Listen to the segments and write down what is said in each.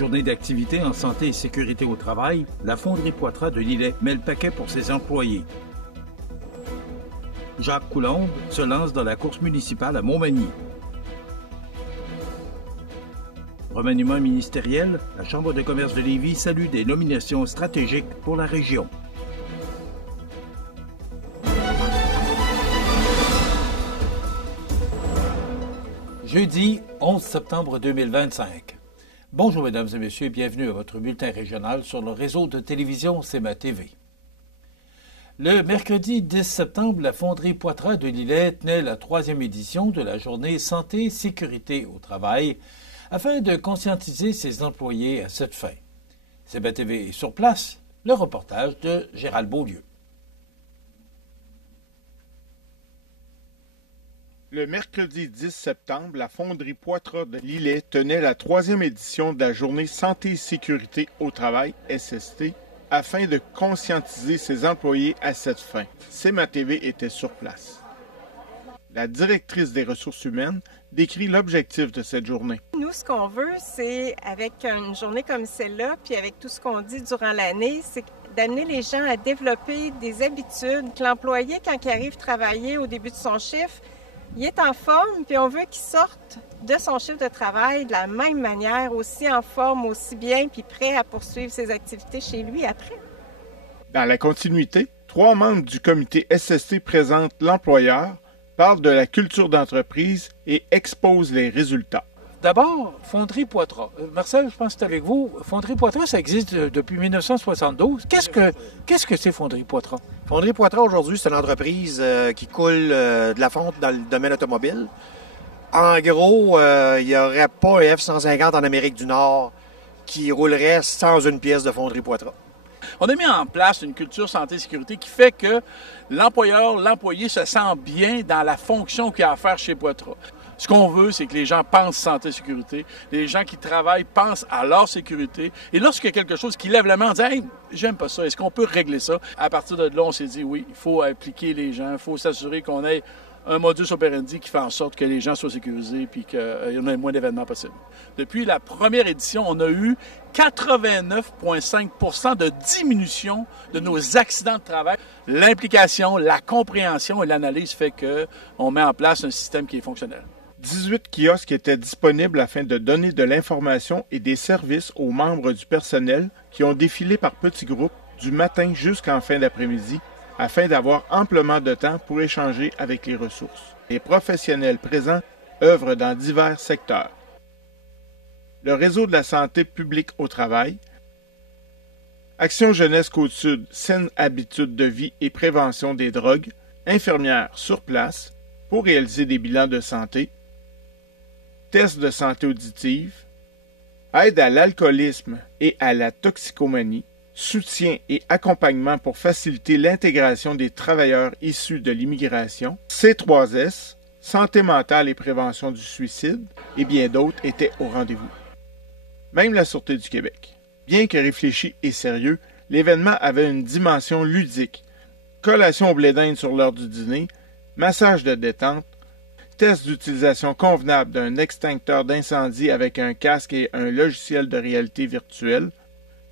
Journée d'activité en santé et sécurité au travail, la fonderie Poitras de Lillet met le paquet pour ses employés. Jacques Coulombe se lance dans la course municipale à Montmagny. Remaniement ministériel, la Chambre de commerce de Lévis salue des nominations stratégiques pour la région. Jeudi 11 septembre 2025. Bonjour mesdames et messieurs, bienvenue à votre bulletin régional sur le réseau de télévision CMA TV. Le mercredi 10 septembre, la fonderie Poitras de Lillet tenait la 3e édition de la journée santé et sécurité au travail afin de conscientiser ses employés à cette fin. CMA TV est sur place, le reportage de Gérald Beaulieu. Le mercredi 10 septembre, la fonderie Poitras de Lillet tenait la 3e édition de la journée santé et sécurité au travail, SST, afin de conscientiser ses employés à cette fin. CMA TV était sur place. La directrice des ressources humaines décrit l'objectif de cette journée. Nous, ce qu'on veut, c'est, avec une journée comme celle-là, puis avec tout ce qu'on dit durant l'année, c'est d'amener les gens à développer des habitudes, que l'employé, quand il arrive travailler au début de son chiffre, il est en forme, puis on veut qu'il sorte de son chiffre de travail de la même manière, aussi en forme, aussi bien, puis prêt à poursuivre ses activités chez lui après. Dans la continuité, 3 membres du comité SST présentent l'employeur, parlent de la culture d'entreprise et exposent les résultats. D'abord, Fonderie Poitras. Marcel, je pense que c'est avec vous. Fonderie Poitras, ça existe depuis 1972. Qu'est-ce que c'est Fonderie Poitras? Fonderie Poitras, aujourd'hui, c'est une entreprise qui coule de la fonte dans le domaine automobile. En gros, il n'y aurait pas un F-150 en Amérique du Nord qui roulerait sans une pièce de Fonderie Poitras. On a mis en place une culture santé-sécurité qui fait que l'employé se sent bien dans la fonction qu'il a à faire chez Poitras. Ce qu'on veut, c'est que les gens pensent santé-sécurité, les gens qui travaillent pensent à leur sécurité. Et lorsqu'il y a quelque chose qui lève la main, on dit « Hey, j'aime pas ça, est-ce qu'on peut régler ça? » À partir de là, on s'est dit « Oui, il faut impliquer les gens, il faut s'assurer qu'on ait un modus operandi qui fait en sorte que les gens soient sécurisés et qu'il y ait le moins d'événements possible. » Depuis la première édition, on a eu 89,5 % de diminution de nos accidents de travail. L'implication, la compréhension et l'analyse fait qu'on met en place un système qui est fonctionnel. 18 kiosques étaient disponibles afin de donner de l'information et des services aux membres du personnel qui ont défilé par petits groupes du matin jusqu'en fin d'après-midi afin d'avoir amplement de temps pour échanger avec les ressources. Les professionnels présents œuvrent dans divers secteurs. Le réseau de la santé publique au travail, Action Jeunesse Côte-Sud, saines habitudes de vie et prévention des drogues, infirmières sur place pour réaliser des bilans de santé, tests de santé auditive, aide à l'alcoolisme et à la toxicomanie, soutien et accompagnement pour faciliter l'intégration des travailleurs issus de l'immigration, C3S, santé mentale et prévention du suicide, et bien d'autres étaient au rendez-vous. Même la Sûreté du Québec. Bien que réfléchi et sérieux, l'événement avait une dimension ludique. Collation au blé d'Inde sur l'heure du dîner, massage de détente, test d'utilisation convenable d'un extincteur d'incendie avec un casque et un logiciel de réalité virtuelle,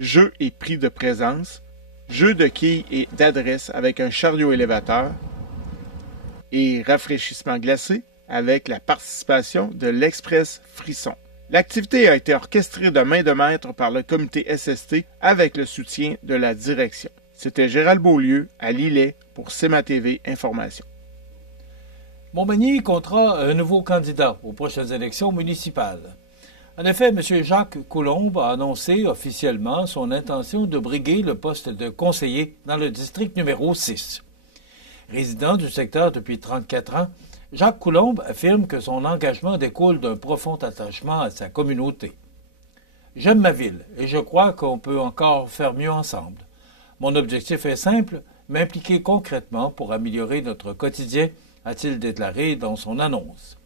jeux et prix de présence, jeux de quilles et d'adresse avec un chariot élévateur et rafraîchissement glacé avec la participation de l'Express Frisson. L'activité a été orchestrée de main de maître par le comité SST avec le soutien de la direction. C'était Gérald Beaulieu à Lillet pour CMA TV Information. Montmagny comptera un nouveau candidat aux prochaines élections municipales. En effet, M. Jacques Coulombe a annoncé officiellement son intention de briguer le poste de conseiller dans le district numéro 6. Résident du secteur depuis 34 ans, Jacques Coulombe affirme que son engagement découle d'un profond attachement à sa communauté. « J'aime ma ville et je crois qu'on peut encore faire mieux ensemble. Mon objectif est simple, m'impliquer concrètement pour améliorer notre quotidien », a-t-il déclaré dans son annonce.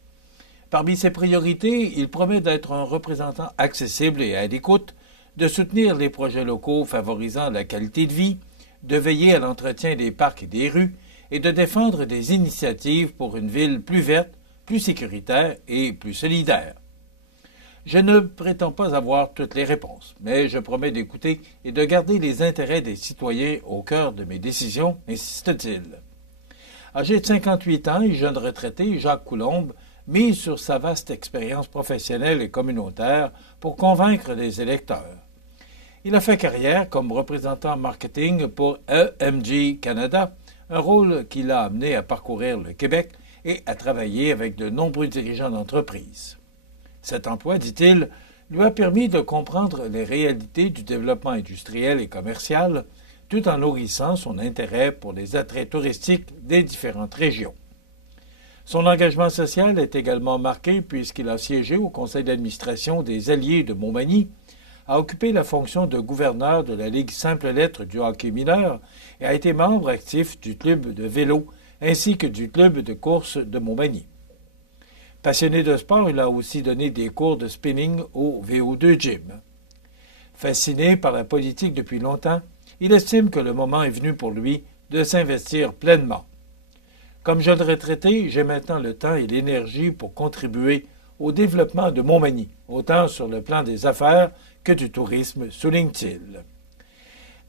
Parmi ses priorités, il promet d'être un représentant accessible et à l'écoute, de soutenir les projets locaux favorisant la qualité de vie, de veiller à l'entretien des parcs et des rues et de défendre des initiatives pour une ville plus verte, plus sécuritaire et plus solidaire. Je ne prétends pas avoir toutes les réponses, mais je promets d'écouter et de garder les intérêts des citoyens au cœur de mes décisions, insiste-t-il. Âgé de 58 ans et jeune retraité, Jacques Coulombe mise sur sa vaste expérience professionnelle et communautaire pour convaincre les électeurs. Il a fait carrière comme représentant marketing pour EMG Canada, un rôle qui l'a amené à parcourir le Québec et à travailler avec de nombreux dirigeants d'entreprises. Cet emploi, dit-il, lui a permis de comprendre les réalités du développement industriel et commercial, tout en nourrissant son intérêt pour les attraits touristiques des différentes régions. Son engagement social est également marqué puisqu'il a siégé au conseil d'administration des Alliés de Montmagny, a occupé la fonction de gouverneur de la Ligue simple lettres du hockey mineur et a été membre actif du club de vélo ainsi que du club de course de Montmagny. Passionné de sport, il a aussi donné des cours de spinning au VO2 Gym. Fasciné par la politique depuis longtemps, il estime que le moment est venu pour lui de s'investir pleinement. Comme jeune retraité, j'ai maintenant le temps et l'énergie pour contribuer au développement de Montmagny, autant sur le plan des affaires que du tourisme, souligne-t-il.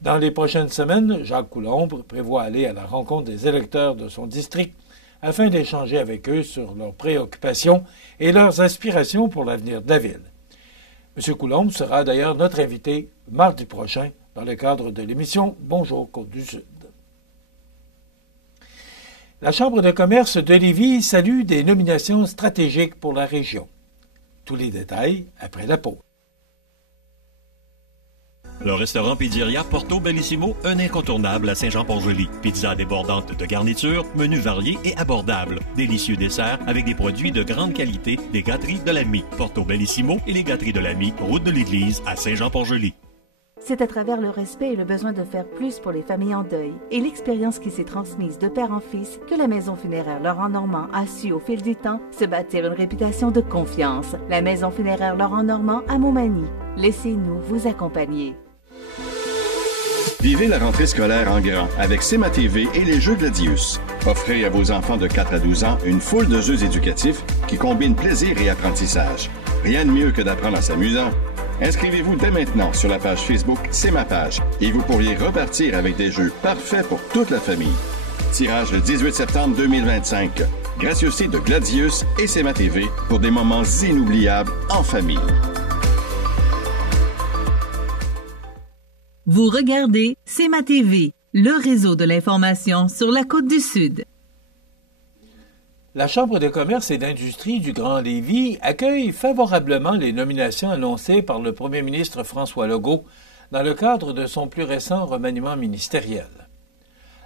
Dans les prochaines semaines, Jacques Coulombe prévoit aller à la rencontre des électeurs de son district afin d'échanger avec eux sur leurs préoccupations et leurs aspirations pour l'avenir de la ville. M. Coulombe sera d'ailleurs notre invité mardi prochain dans le cadre de l'émission Bonjour Côte-du-Sud. La Chambre de commerce de Lévis salue des nominations stratégiques pour la région. Tous les détails après la pause. Le restaurant Pizzeria Porto Bellissimo, un incontournable à Saint-Jean-Port-Joli. Pizza débordante de garniture, menus variés et abordables. Délicieux desserts avec des produits de grande qualité des gâteries de l'Ami. Porto Bellissimo et les gâteries de l'Ami, route de l'église à Saint-Jean-Port-Joli. C'est à travers le respect et le besoin de faire plus pour les familles en deuil et l'expérience qui s'est transmise de père en fils que la Maison funéraire Laurent Normand a su au fil du temps se bâtir une réputation de confiance. La Maison funéraire Laurent Normand à Montmagny. Laissez-nous vous accompagner. Vivez la rentrée scolaire en grand avec CMA-TV et les Jeux Gladius. Offrez à vos enfants de 4 à 12 ans une foule de jeux éducatifs qui combinent plaisir et apprentissage. Rien de mieux que d'apprendre en s'amusant. Inscrivez-vous dès maintenant sur la page Facebook C'est ma page et vous pourriez repartir avec des jeux parfaits pour toute la famille. Tirage le 18 septembre 2025. Gracieuseté de Gladius et CMA-TV pour des moments inoubliables en famille. Vous regardez CMA-TV, le réseau de l'information sur la Côte-du-Sud. La Chambre de commerce et d'industrie du Grand Lévis accueille favorablement les nominations annoncées par le premier ministre François Legault dans le cadre de son plus récent remaniement ministériel.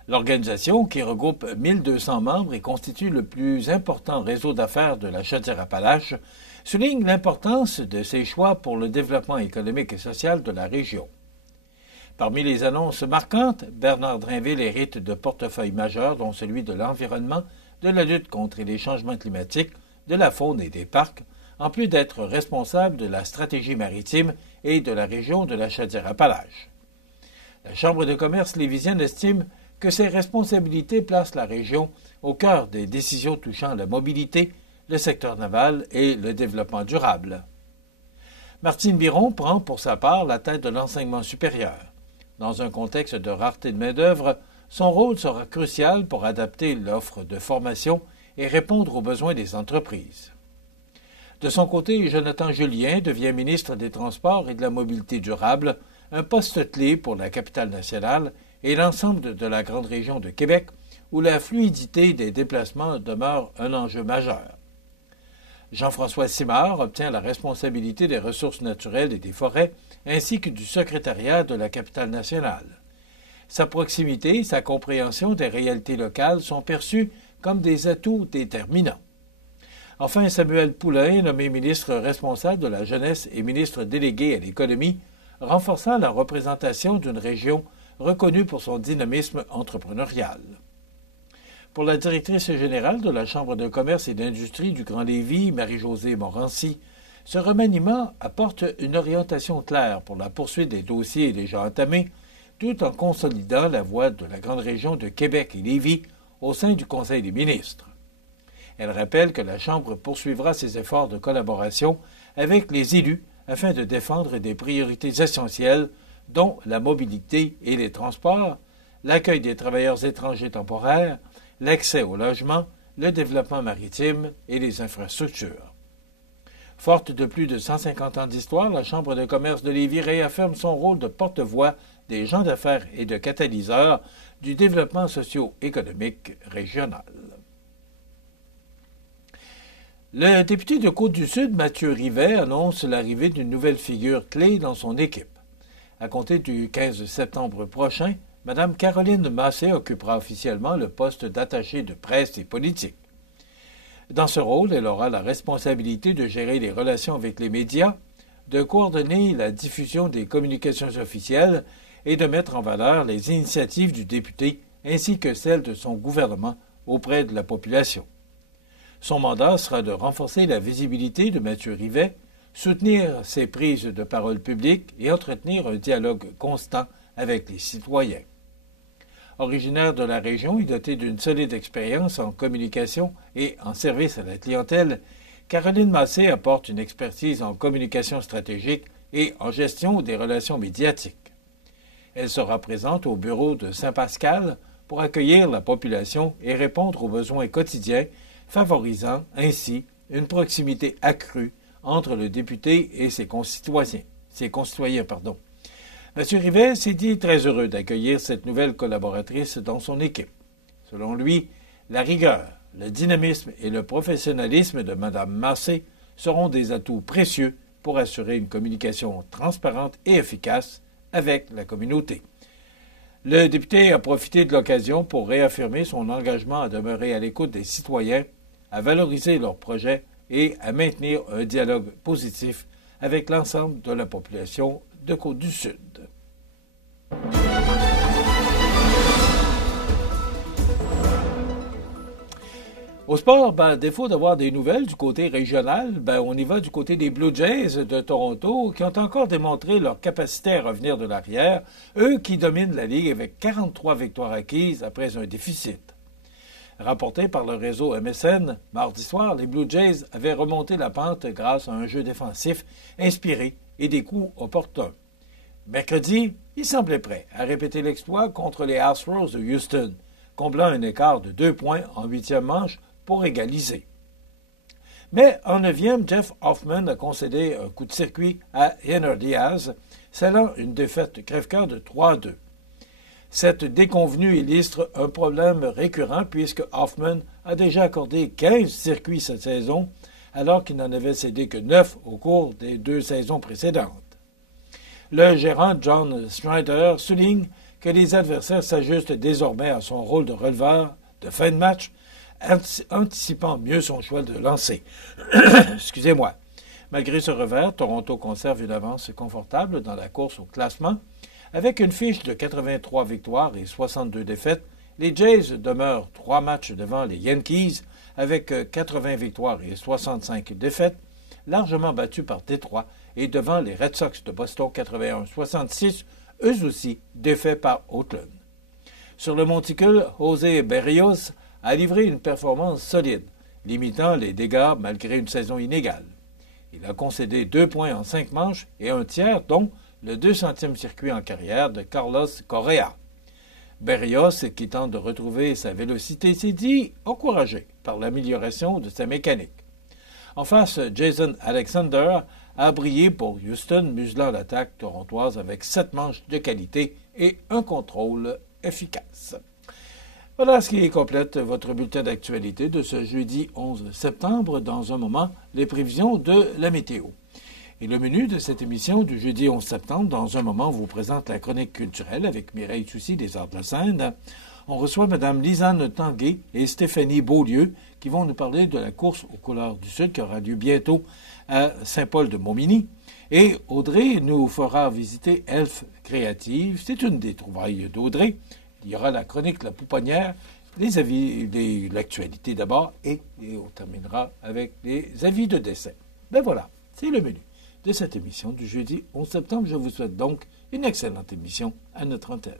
L'organisation, qui regroupe 1200 membres et constitue le plus important réseau d'affaires de la Chaudière-Appalaches, souligne l'importance de ces choix pour le développement économique et social de la région. Parmi les annonces marquantes, Bernard Drainville hérite de portefeuilles majeurs dont celui de l'environnement, de la lutte contre les changements climatiques, de la faune et des parcs, en plus d'être responsable de la stratégie maritime et de la région de la Chaudière-Appalaches. La Chambre de commerce lévisienne estime que ces responsabilités placent la région au cœur des décisions touchant la mobilité, le secteur naval et le développement durable. Martine Biron prend pour sa part la tête de l'enseignement supérieur. Dans un contexte de rareté de main-d'œuvre, son rôle sera crucial pour adapter l'offre de formation et répondre aux besoins des entreprises. De son côté, Jonathan Julien devient ministre des Transports et de la Mobilité durable, un poste clé pour la capitale nationale et l'ensemble de la grande région de Québec, où la fluidité des déplacements demeure un enjeu majeur. Jean-François Simard obtient la responsabilité des ressources naturelles et des forêts, ainsi que du secrétariat de la capitale nationale. Sa proximité et sa compréhension des réalités locales sont perçus comme des atouts déterminants. Enfin, Samuel Poulain, nommé ministre responsable de la Jeunesse et ministre délégué à l'économie, renforçant la représentation d'une région reconnue pour son dynamisme entrepreneurial. Pour la directrice générale de la Chambre de commerce et d'industrie du Grand Lévis, Marie-Josée Morancy, ce remaniement apporte une orientation claire pour la poursuite des dossiers déjà entamés, tout en consolidant la voix de la grande région de Québec et Lévis au sein du Conseil des ministres. Elle rappelle que la Chambre poursuivra ses efforts de collaboration avec les élus afin de défendre des priorités essentielles, dont la mobilité et les transports, l'accueil des travailleurs étrangers temporaires, l'accès au logement, le développement maritime et les infrastructures. Forte de plus de 150 ans d'histoire, la Chambre de commerce de Lévis réaffirme son rôle de porte-voix des gens d'affaires et de catalyseur du développement socio-économique régional. Le député de Côte-du-Sud, Mathieu Rivet, annonce l'arrivée d'une nouvelle figure clé dans son équipe. À compter du 15 septembre prochain, Mme Caroline Massé occupera officiellement le poste d'attachée de presse et politique. Dans ce rôle, elle aura la responsabilité de gérer les relations avec les médias, de coordonner la diffusion des communications officielles et de mettre en valeur les initiatives du député ainsi que celles de son gouvernement auprès de la population. Son mandat sera de renforcer la visibilité de Mathieu Rivet, soutenir ses prises de parole publiques et entretenir un dialogue constant avec les citoyens. Originaire de la région et dotée d'une solide expérience en communication et en service à la clientèle, Caroline Massé apporte une expertise en communication stratégique et en gestion des relations médiatiques. Elle sera présente au bureau de Saint-Pascal pour accueillir la population et répondre aux besoins quotidiens, favorisant ainsi une proximité accrue entre le député et ses concitoyens. M. Rivet s'est dit très heureux d'accueillir cette nouvelle collaboratrice dans son équipe. Selon lui, la rigueur, le dynamisme et le professionnalisme de Mme Massé seront des atouts précieux pour assurer une communication transparente et efficace avec la communauté. Le député a profité de l'occasion pour réaffirmer son engagement à demeurer à l'écoute des citoyens, à valoriser leurs projets et à maintenir un dialogue positif avec l'ensemble de la population de Côte-du-Sud. Au sport, à défaut d'avoir des nouvelles du côté régional, on y va du côté des Blue Jays de Toronto qui ont encore démontré leur capacité à revenir de l'arrière, eux qui dominent la Ligue avec 43 victoires acquises après un déficit. Rapporté par le réseau MSN, mardi soir, les Blue Jays avaient remonté la pente grâce à un jeu défensif inspiré et des coups opportuns. Mercredi, ils semblaient prêts à répéter l'exploit contre les Astros de Houston, comblant un écart de 2 points en 8e manche pour égaliser. Mais en 9e, Jeff Hoffman a concédé un coup de circuit à Yenner Diaz, scellant une défaite crève-cœur de 3-2. Cette déconvenue illustre un problème récurrent puisque Hoffman a déjà accordé 15 circuits cette saison, alors qu'il n'en avait cédé que 9 au cours des 2 saisons précédentes. Le gérant John Schneider souligne que les adversaires s'ajustent désormais à son rôle de releveur de fin de match, anticipant mieux son choix de lancer. Excusez-moi. Malgré ce revers, Toronto conserve une avance confortable dans la course au classement. Avec une fiche de 83 victoires et 62 défaites, les Jays demeurent 3 matchs devant les Yankees avec 80 victoires et 65 défaites, largement battus par Détroit, et devant les Red Sox de Boston 81-66, eux aussi défaits par Oakland. Sur le monticule, José Berrios a livré une performance solide, limitant les dégâts malgré une saison inégale. Il a concédé 2 points en 5 manches et un tiers, dont le 200e circuit en carrière de Carlos Correa. Berrios, qui tente de retrouver sa vélocité, s'est dit encouragé par l'amélioration de sa mécanique. En face, Jason Alexander a brillé pour Houston, muselant l'attaque torontoise avec 7 manches de qualité et un contrôle efficace. Voilà ce qui complète votre bulletin d'actualité de ce jeudi 11 septembre. Dans un moment, les prévisions de la météo. Et le menu de cette émission du jeudi 11 septembre, dans un moment, vous présente la chronique culturelle avec Mireille Soucy des Arts de la Seine. On reçoit Mme Lisanne Tanguay et Stéphanie Beaulieu qui vont nous parler de la course aux couleurs du Sud qui aura lieu bientôt à Saint-Paul-de-Montmagny. Et Audrey nous fera visiter Elf Créative. C'est une des trouvailles d'Audrey. Il y aura la chronique La Pouponnière, les avis, l'actualité d'abord, et on terminera avec les avis de décès. Voilà, c'est le menu de cette émission du jeudi 11 septembre. Je vous souhaite donc une excellente émission à notre antenne.